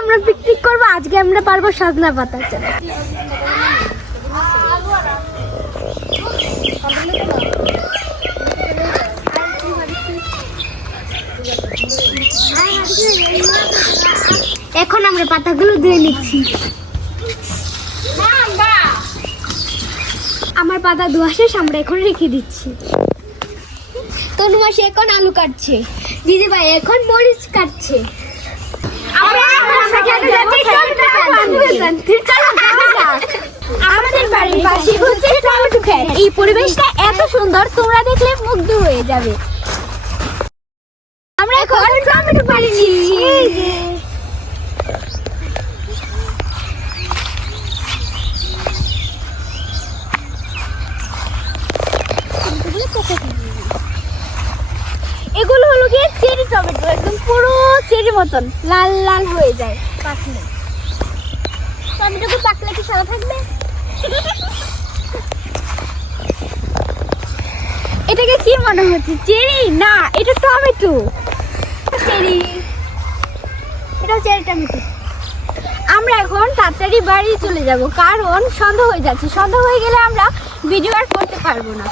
আমরা পিকনিক করব, আজকে আমরা পারবো সজনা পাতা। এখন আমরা পাতাগুলো ধুয়ে নিচ্ছি। আমার পাতা ধোয়া শেষ, আমরা এখন রেখে দিচ্ছি। তনু মাসি এখন আলু কাটছে, দিদি ভাই এখন মরিচ কাটছে। আমাদের বাড়ির পাশে হচ্ছে টমেটো ক্ষেত। এই পরিবেশটা এত সুন্দর, তোমরা দেখলে মুগ্ধ হয়ে যাবে। আমরা এখন টমেটো পাড়ি নিচ্ছি। এগুলো হলো গিয়ে চেরি টমেটো, একদম পুরো চেরি মতন লাল লাল হয়ে যায় পাকলে। টমেটো পাকলে কি সাদা থাকবে? এটাকে কি মনে হচ্ছে, চেরি? না, এটা টমেটো। চেরি, এটা চেরি টমেটো। আমরা এখন তাড়াতাড়ি বাড়ি চলে যাব, কারণ সন্ধ্যা হয়ে যাচ্ছে। সন্ধ্যা হয়ে গেলে আমরা ভিডিও আর করতে পারবো না।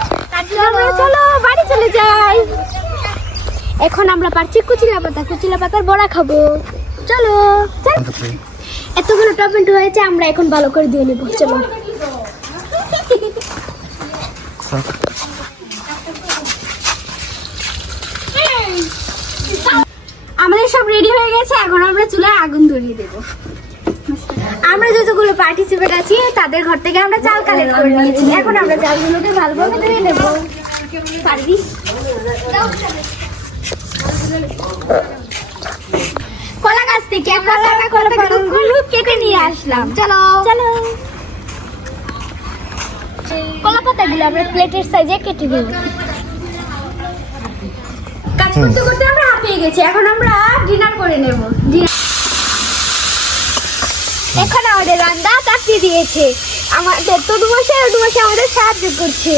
চলো বাড়ি চলে যাই। এখন আমরা পারছি কুচিলা পাতার বড়া খাবো। চলো। এতগুলো টমেটো হয়েছে, আমরা এখন ভালো করে দিয়ে নেবো। চলো। আমাদের সব রেডি হয়ে গেছে, এখন আমরা চুলায় আগুন ধরিয়ে দেবো। আমরা যতগুলো পার্টিসিপেট আছি তাদের ঘর থেকে আমরা চাল কালেক্ট করে নিয়েছি। এখন আমরা চালগুলোকে ভালোভাবে ধুয়ে নেবো। পারবি? কলা গাছ থেকে কলা কেটে নিয়ে আসলাম। চলো চলো। কলা পাতাগুলো আমরা প্লেটের সাইজে কেটে দেব। কাজ করতে করতে আমরা হাঁপিয়ে গেছি, এখন আমরা ডিনার করে নেব। এখন আমাদের রান্না চাপিয়ে দিয়েছে আমাদের তনু মাসি আমাদের সাহায্য করছে।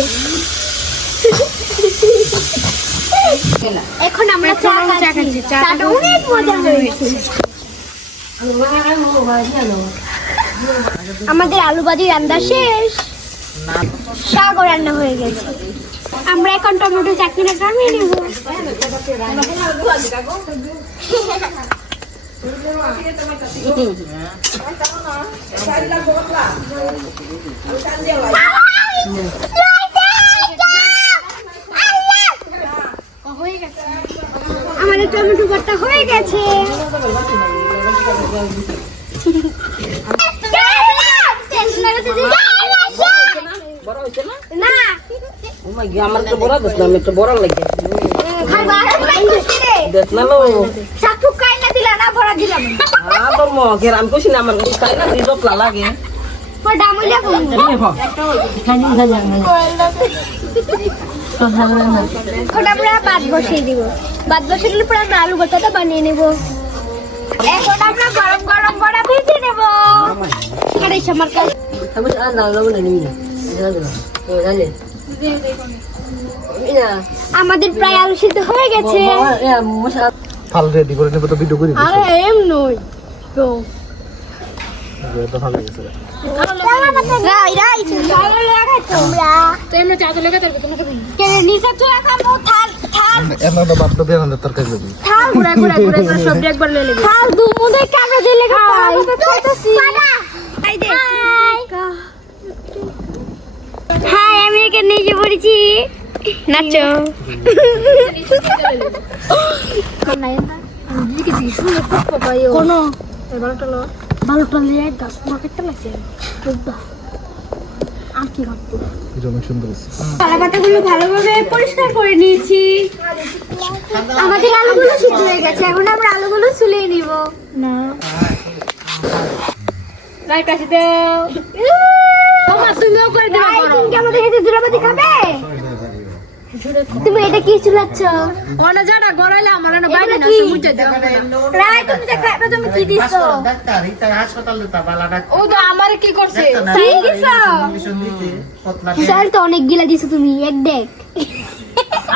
এখন আমরা চা খাচ্ছি। চাটা অনেক মজা হয়েছে। আমাদের আলু ভাজি রান্না শেষ, শাকও রান্না হয়ে গেছে। আমরা এখন টমেটো চাটনিটা নামিয়ে নেব। আমাদের টমেটো ভর্তা হয়ে গেছে। আমার তো বড় দেখলাম, একটু বড় লাগে। আমি কইছি না আমার খাই না রিজল্ট লাগে। আমরা ভাত বসিয়ে দিব। ভাত বসিয়ে দিলে পরে আমরা আলু ভর্তাটা বানিয়ে নেব। এখন আমরা গরম গরম বড়া ভেজে নেব। আমার কাছে আমাদের প্রায় আলু সিদ্ধ হয়ে গেছে। ফাল রেডি করে নেব তো ভিডিও করে দিছি। আরে এম নই তো এটা ভালো লাগছে। রাই চালে লাগা তোমরা তো এমন চা তো লাগা তার ভিতরে কে নিচে তো রাখাবো। থাল এমন তো বাপ তো বেরান তরকারি লাগবে। থাল গুড়া সব একবার লয়ে নেবে। থাল দু মুদে কাগজ দিয়ে লাগা পাই খাইতেছি। আই দে হাই, আমি এখানে নিচে পড়েছি। নাচো। ভালোটা নিয়ে 10 পকেটটা লাগছে। আর কি ভাবতো অনেক সুন্দর। কলা পাতাগুলো ভালোভাবে পরিষ্কার করে নিয়েছি। আমাদের আলুগুলো সিদ্ধ হয়ে গেছে, এখন আমরা আলুগুলো ছুলিয়ে নিব। না লাইট আসি দাও। তুমিও করে দাও। তুমি কি আমাদের হাতে জুরাবাতি খাবে? তুমি এটা কি চুলাচ্ছ? কোন জায়গা গড়াইলে আমার না বাইরে না মুছে দাও। রাই তুমি যে খাবে, তুমি কি দিছো? ডাক্তার ইতা হাসপাতাল দিতা বালা ডাক্তার। ও তো আমারে কি করছে? সেই দিছো? স্যার তো অনেক গিলা দিছো তুমি, এক দেখ।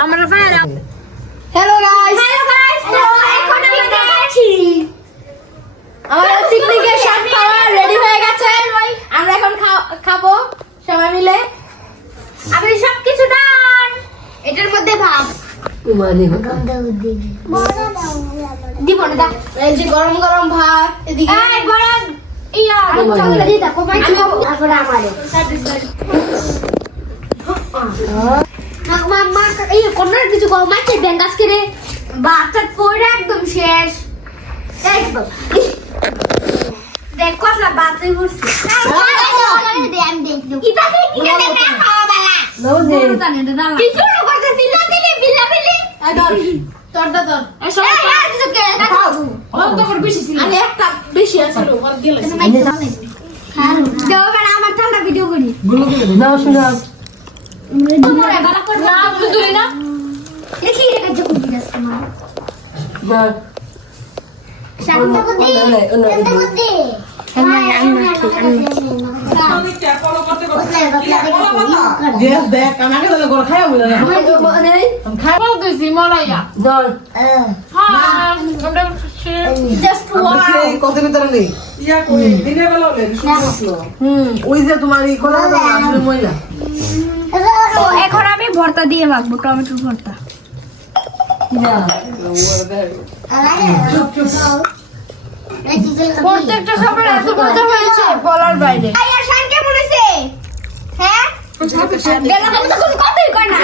আমরা বাইরে। Hello guys. তো এখন আমরা যাচ্ছি। আমাদের পিকনিকের সব খাবার রেডি হয়ে গেছে আমরা এখন খাবো সবাই মিলে আমি সবকিছু ডান এটার মধ্যে ভাত দিব না এই যে গরম গরম ভাত এদিকে এই গরম ইয়া চলে দি দেখো ভাই তারপরে আমারে মা এই কোনটার কিছু কম আছে বেঙ্গাস করে বাচ্চা পড়ে একদম শেষ একদম দেখ কতলা বাতে বসছে কিছু করতে বিল্লা দিলে বিল্লা বিল্লি তোরটা তোর একটা বেশি আছে আমার ঠান্ডা ভিডিও করি না শুনা দেখি রেখেছে খুব বিরাজ তোমার না দেখ আমাকে তো ঘর খাইয়া বলে না খাবো দিছি মলাইয়া দল হ্যাঁ কত ভিতরে নেই দিনের বেলা হলে ওই যে তোমার এই কথা আসলে মহিলা এখন আমি ভর্তা দিয়ে মাখবো টমেটোর ভর্তা প্রত্যেকটা খাবার এত মজা হয়েছে বলার বাইরে কেমন হয়েছে হ্যাঁ কথাই কয় না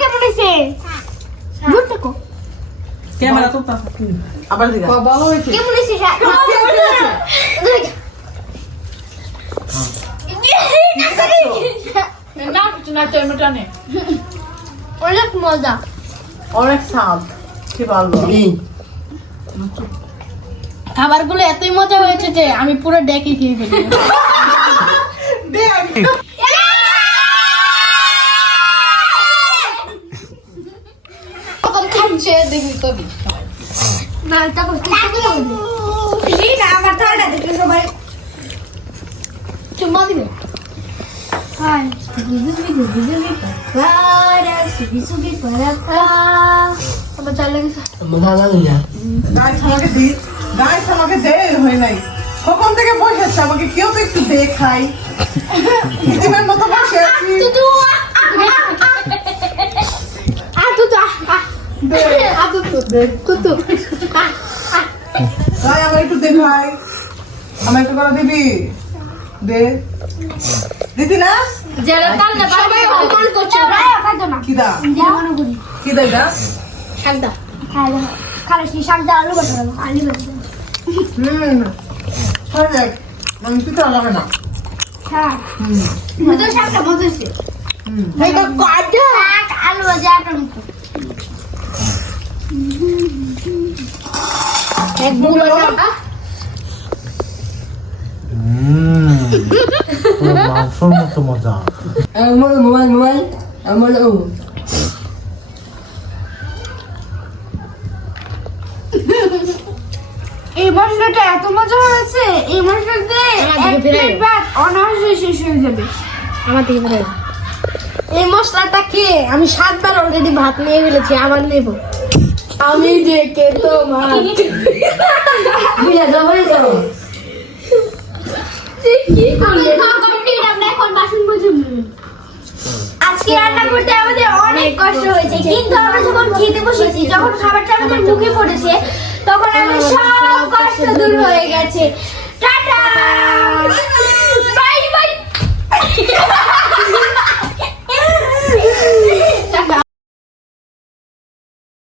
কেমন হয়েছে ক্যামেরা তো আবার দিগা ভালো হয়েছে কেমন হয়েছে না কিছু না টমেটো নে অনেক মজা অনেক স্বাদ কি বলবো খাবারগুলো এতই মজা হয়েছে যে আমি পুরো ডেকে খেয়ে ফেলি কখন খাচ্ছে দেখবি কবি মালটা করতে আমার ঠান্ডা দেখলে সবাই চুম্মা দিবে Hai, sugi parata. Apa cari lagi? মজা লাগে না গাইস আমাকে দে হয় নাই কখন থেকে বসে আছে আমাকে কেউ তো একটু দে খাই ইতিমের মতো বসে আছি তাই আমার একটু দে ভাই আমার একটু করে দিবি দে দিদি না যারা কাল না সবাই অপমান করছে কি দা কি দা এটা শাকদা শাকদা আলু বাটা আলু বাটা হয় দেখ আমি তুই তো লাগে না হ্যাঁ মজা শাকটা মজা হয়েছে এটা কাটা আলু ভাজা টমেটো এক বুড়ো মাংসর মতো মজা আমার মোবাইল আমার এই মশলাটা এত মজা হয়েছে এই মশলাতে এক প্লেট ভাত অনায়াসে শেষ হয়ে যাবে আমার দিকে ফেলে এই মশলাটা খেয়ে আমি 7 বার অলরেডি ভাত নিয়ে ফেলেছি আবার নেব আমি ডেকে তোমার বিলা যাবে তো কি করলে কমপ্লিট আমরা এখন বাসন মাজবো আজকে রান্না করতে আমাদের অনেক কষ্ট হয়েছে কিন্তু আমরা যখন খেতে বসেছি যখন খাবারটা আমাদের মুখে পড়েছে তখন আমাদের সব কষ্ট দূর হয়ে গেছে